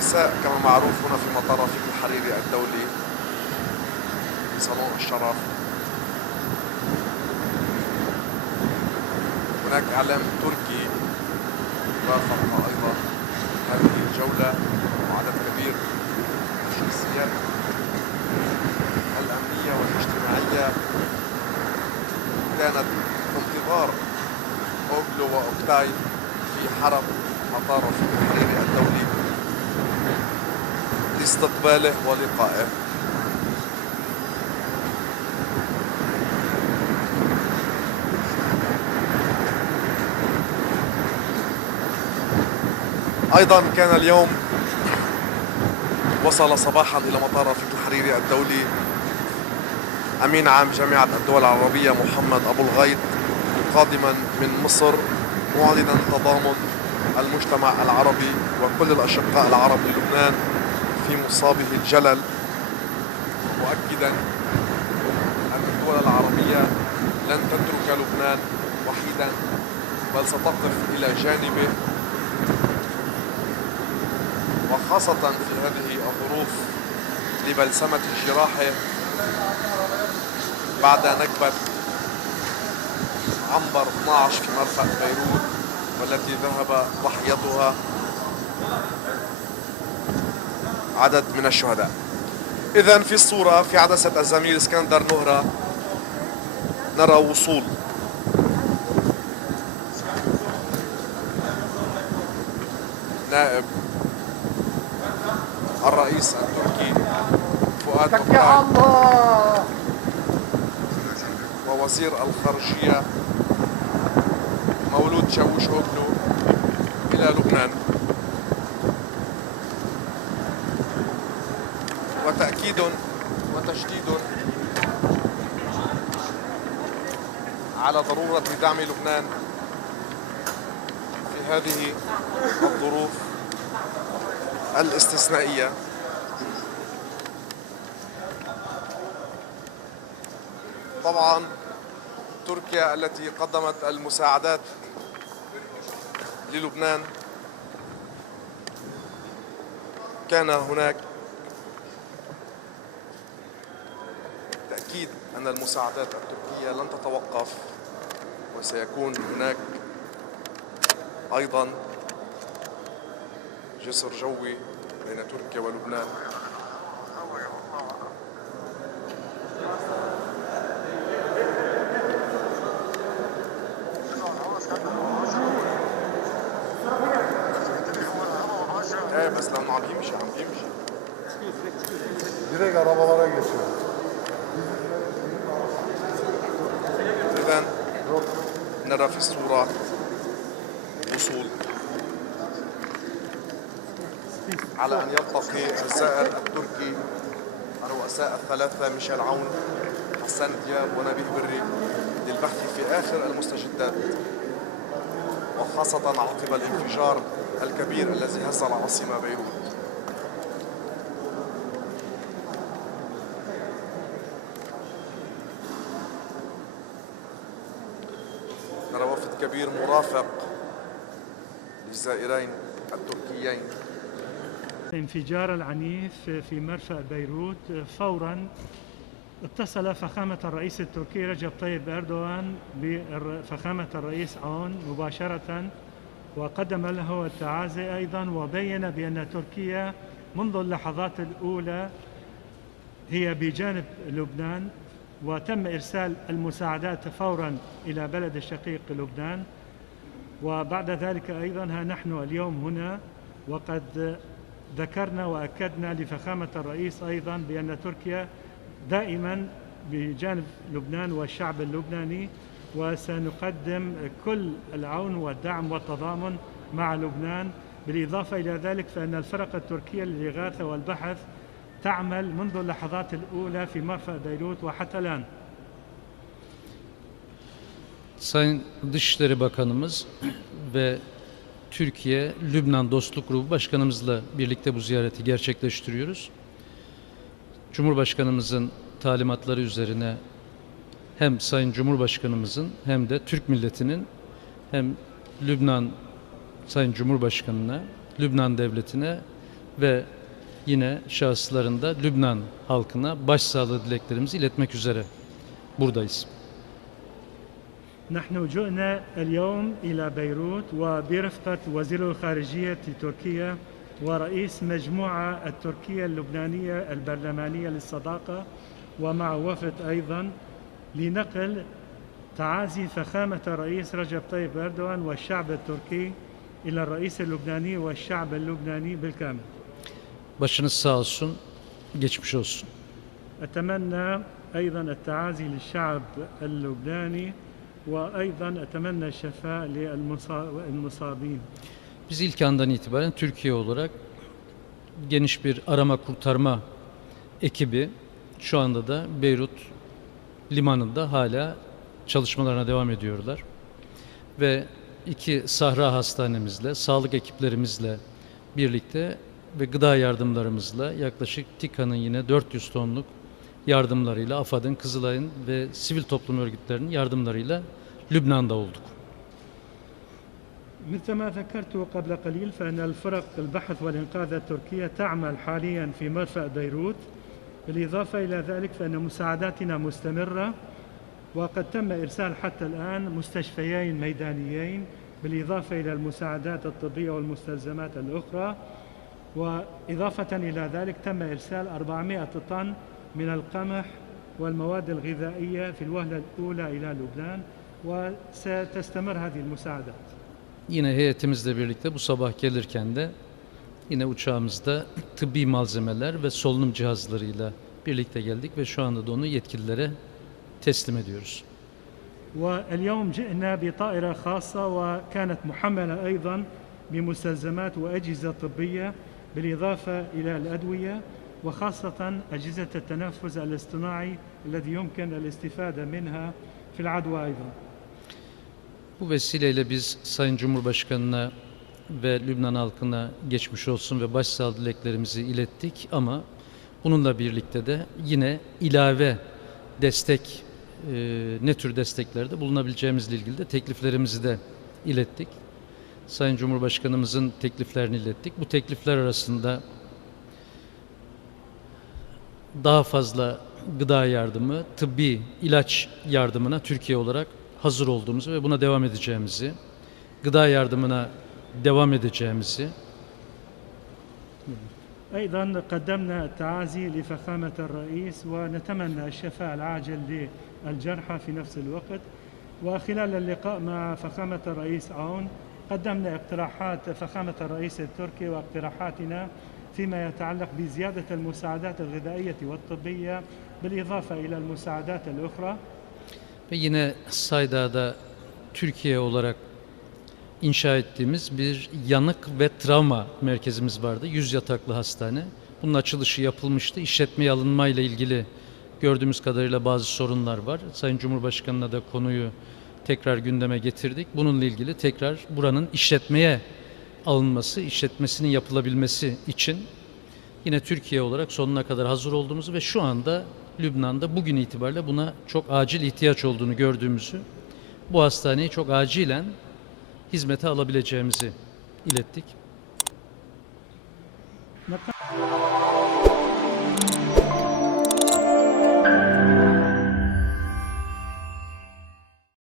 مساء كما معروف هنا في مطار رفيق الحريري الدولي صالون الشرف. هناك إعلام تركي رافق أيضا هذه الجولة، وعدد كبير من الشخصيات الأمنية والاجتماعية كانت بانتظار أوغلو وأوكتاي في حرم مطار رفيق الحريري الدولي لاستقباله ولقائه. أيضا كان اليوم وصل صباحا إلى مطار رفيق الحريري الدولي أمين عام جامعة الدول العربية محمد أبو الغيط قادما من مصر، معلنا تضامن المجتمع العربي وكل الأشقاء العرب للبنان في مصابه الجلل، مؤكدا أن الدول العربية لن تترك لبنان وحيدا بل ستقف إلى جانبه، وخاصة في هذه الظروف لبلسمة جراحه بعد نكبة عنبر 12 في مرفأ بيروت والتي ذهب ضحيتها عدد من الشهداء. إذن في الصورة في عدسة الزميل اسكندر نهرة نرى وصول نائب الرئيس التركي فؤاد أوكتاي ووزير الخارجية مولود شاوش أوغلو إلى لبنان، وتأكيد وتشديد على ضرورة دعم لبنان في هذه الظروف الاستثنائية. طبعا تركيا التي قدمت المساعدات للبنان كان هناك تأكيد أن المساعدات التركية لن تتوقف، وسيكون هناك أيضا جسر جوي بين تركيا ولبنان. بس لما عم يمشي direkt arabalara geçiyor. إذن نرى في الصورة وصول على أن يلتقي الزائر التركي الرؤساء الثلاثة ميشيل عون، حسان دياب ونبيه بري للبحث في آخر المستجدات، وخاصة عقب الانفجار الكبير الذي هز العاصمة بيروت. نرى وفد كبير مرافق للزائرين التركيين. الانفجار العنيف في مرفأ بيروت فورا اتصل فخامة الرئيس التركي رجب طيب أردوغان بفخامة الرئيس عون مباشرة وقدم له التعازي أيضا، وبين بأن تركيا منذ اللحظات الأولى هي بجانب لبنان، وتم إرسال المساعدات فورا إلى بلد الشقيق لبنان. وبعد ذلك أيضا نحن اليوم هنا وقد ذكرنا وأكدنا لفخامة الرئيس أيضا بأن تركيا دائما بجانب لبنان والشعب اللبناني، وسنقدم كل العون والدعم والتضامن مع لبنان. بالإضافة إلى ذلك فإن الفرق التركية للإغاثة والبحث تعمل منذ اللحظات الأولى في مرفأ بيروت وحتى الآن. Sayın Dışişleri Bakanımız ve Türkiye-Lübnan Dostluk Grubu Başkanımızla birlikte bu ziyareti gerçekleştiriyoruz. Cumhurbaşkanımızın talimatları üzerine hem Sayın Cumhurbaşkanımızın hem de Türk milletinin hem Lübnan Sayın Cumhurbaşkanı'na, Lübnan Devleti'ne ve yine şahıslarında Lübnan halkına başsağlığı dileklerimizi iletmek üzere buradayız. نحن جئنا اليوم إلى بيروت وبرفقة وزير الخارجية تركيا ورئيس مجموعة التركية اللبنانية البرلمانية للصداقة ومع وفد أيضا لنقل تعازي فخامة الرئيس رجب طيب أردوغان والشعب التركي إلى الرئيس اللبناني والشعب اللبناني بالكامل. Başınız sağ olsun, geçmiş olsun. أتمنى أيضا التعازي للشعب اللبناني وأيضا أتمنى الشفاء للمصابين. Biz ilk andan itibaren Türkiye olarak geniş bir arama kurtarma ekibi şu anda da Beyrut limanında hala çalışmalarına devam ediyorlar. Ve 2 Sahra hastanemizle, sağlık ekiplerimizle birlikte ve gıda yardımlarımızla yaklaşık TİKA'nın yine 400 tonluk yardımlarıyla, AFAD'ın, Kızılay'ın ve sivil toplum örgütlerinin yardımlarıyla Lübnan'da olduk. مثل ما ذكرت قبل قليل فإن الفرق البحث والإنقاذ التركية تعمل حاليا في مرفأ بيروت. بالإضافة إلى ذلك فإن مساعداتنا مستمرة وقد تم إرسال حتى الآن مستشفيين ميدانيين بالإضافة إلى المساعدات الطبية والمستلزمات الأخرى. وإضافة إلى ذلك تم إرسال 400 طن من القمح والمواد الغذائية في الوهلة الأولى إلى لبنان وستستمر هذه المساعدات. Yine heyetimizle birlikte bu sabah gelirken de yine uçağımızda tıbbi malzemeler ve solunum cihazlarıyla birlikte geldik ve şu anda da onu yetkililere teslim ediyoruz. واليوم جئنا بطائرة خاصة وكانت محملة أيضا بمستلزمات وأجهزة طبية بالإضافة إلى الأدوية وخاصة أجهزة التنفس الاصطناعي الذي يمكن الاستفادة منها في العدوى أيضا. Bu vesileyle biz Sayın Cumhurbaşkanı'na ve Lübnan halkına geçmiş olsun ve başsağlığı dileklerimizi ilettik ama bununla birlikte de yine ilave destek, ne tür desteklerde bulunabileceğimizle ilgili de tekliflerimizi de ilettik. Sayın Cumhurbaşkanımızın tekliflerini ilettik. Bu teklifler arasında daha fazla gıda yardımı, tıbbi ilaç yardımına Türkiye olarak hazır olduğumuzu ve buna devam edeceğimizi, gıda yardımına devam edeceğimizi. أيضا قدمنا التعازي لفخامة الرئيس ونتمنى الشفاء العاجل للجرحى في نفس الوقت. وخلال اللقاء مع فخامة الرئيس عون قدمنا اقتراحات فخامة الرئيس التركي واقتراحاتنا فيما يتعلق بزيادة المساعدات الغذائية والطبية بالإضافة إلى المساعدات الأخرى. Ve yine Sayda'da Türkiye olarak inşa ettiğimiz bir yanık ve travma merkezimiz vardı. 100 yataklı hastane. Bunun açılışı yapılmıştı. İşletmeye alınmayla ilgili gördüğümüz kadarıyla bazı sorunlar var. Sayın Cumhurbaşkanı'na da konuyu tekrar gündeme getirdik. Bununla ilgili tekrar buranın işletmeye alınması, işletmesinin yapılabilmesi için yine Türkiye olarak sonuna kadar hazır olduğumuzu ve şu anda Lübnan'da bugün itibariyle buna çok acil ihtiyaç olduğunu gördüğümüzü, bu hastaneyi çok acilen hizmete alabileceğimizi ilettik.